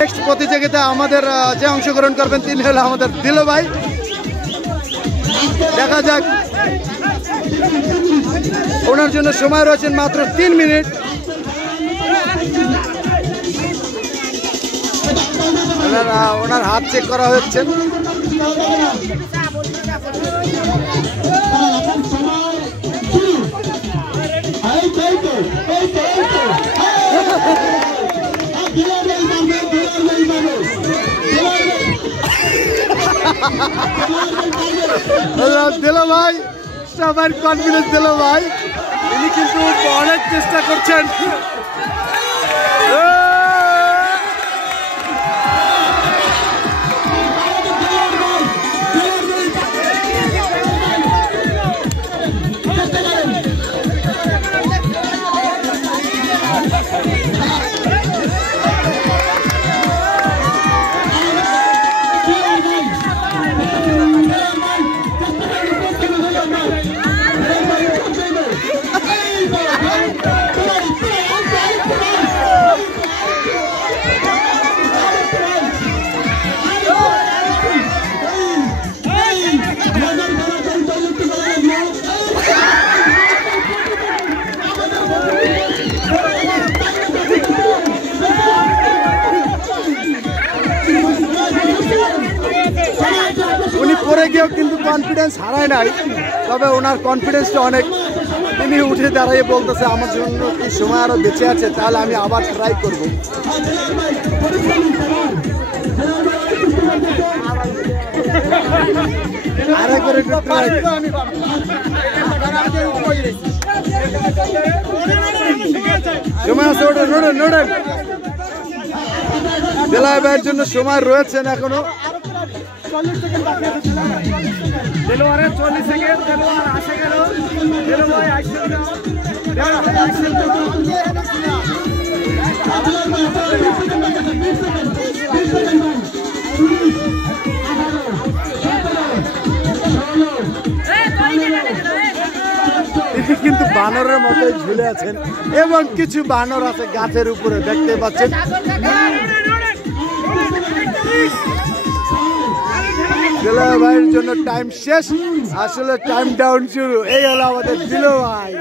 Next প্রতিযোগিতা আমাদের যে অংশগ্রহণ করবেন তিনি হলো আমাদের দিলো ভাই। দেখা যাক, ওনার জন্য সময় রয়েছেন মাত্র 3 মিনিট। ওনার হাত চেক করা হচ্ছে। দিলো ভাই সবার কনফিডেন্স দিলো ভাই, ইনি কিন্তু অনেক চেষ্টা করছেন। পরে গিয়েও কিন্তু কনফিডেন্স হারায় নাই, তবে ওনার কনফিডেন্সটা অনেক। তিনি উঠে দাঁড়িয়ে বলতেছে আমার জন্য কি সময় আরো বেঁচে আছে, তাহলে আমি আবার ট্রাই করব। সময় আছে, ওটা নোড়েন নোড়েন। দিলাই ভাইয়ের জন্য সময় রয়েছেন এখনো। 40 সেকেন্ড বাকি আছে। দেলোয়ারের 40 সেকেন্ড, দেলোয়ার আসে গেল। দেলো ভাই অ্যাকশন দাও, দেলো ভাই অ্যাকশন দাও। তিনি কিন্তু বানরের মতোই ঝুলে আছেন এবং কিছু বানর আছে গাছের উপরে, দেখতে পাচ্ছেন। দিলো ভাইয়ের জন্য টাইম শেষ, আসলে টাইম ডাউন শুরু। এই হলো আমাদের দিলো ভাই।